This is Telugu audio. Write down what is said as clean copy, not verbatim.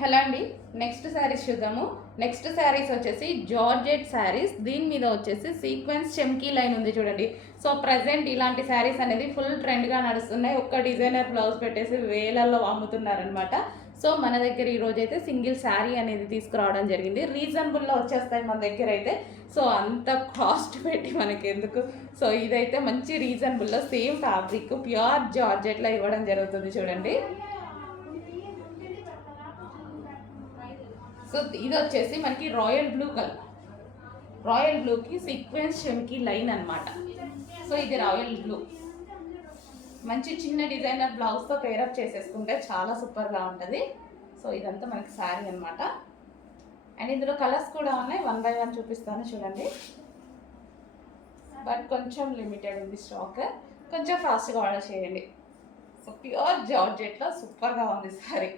హలో అండి. నెక్స్ట్ శారీస్ చూద్దాము. నెక్స్ట్ శారీస్ వచ్చేసి జార్జెట్ శారీస్. దీని మీద వచ్చేసి సీక్వెన్స్ చెమ్కీ లైన్ ఉంది చూడండి. సో ప్రజెంట్ ఇలాంటి శారీస్ అనేది ఫుల్ ట్రెండ్గా నడుస్తున్నాయి. ఒక్క డిజైనర్ బ్లౌజ్ పెట్టేసి వేలల్లో అమ్ముతున్నారనమాట. సో మన దగ్గర ఈరోజు అయితే సింగిల్ శారీ అనేది తీసుకురావడం జరిగింది. రీజనబుల్లో వచ్చేస్తాయి మన దగ్గర అయితే. సో అంత కాస్ట్ పెట్టి మనకి ఎందుకు. సో ఇదైతే మంచి రీజనబుల్లో సేమ్ ఫ్యాబ్రిక్ ప్యూర్ జార్జెట్లో ఇవ్వడం జరుగుతుంది చూడండి. సో ఇది వచ్చేసి మనకి రాయల్ బ్లూ కలర్, రాయల్ బ్లూకి సీక్వెన్స్ చెమ్కి లైన్ అనమాట. సో ఇది రాయల్ బ్లూ మంచి చిన్న డిజైనర్ బ్లౌజ్తో పేరప్ చేసేసుకుంటే చాలా సూపర్గా ఉంటుంది. సో ఇదంతా మనకి శారీ అనమాట. అండ్ ఇందులో కలర్స్ కూడా ఉన్నాయి, 1 by 1 చూపిస్తాను చూడండి. బట్ కొంచెం లిమిటెడ్ ఉంది స్టాక్, కొంచెం ఫాస్ట్గా ఆర్డర్ చేయండి. సో ప్యూర్ జార్జెట్లో సూపర్గా ఉంది శారీ.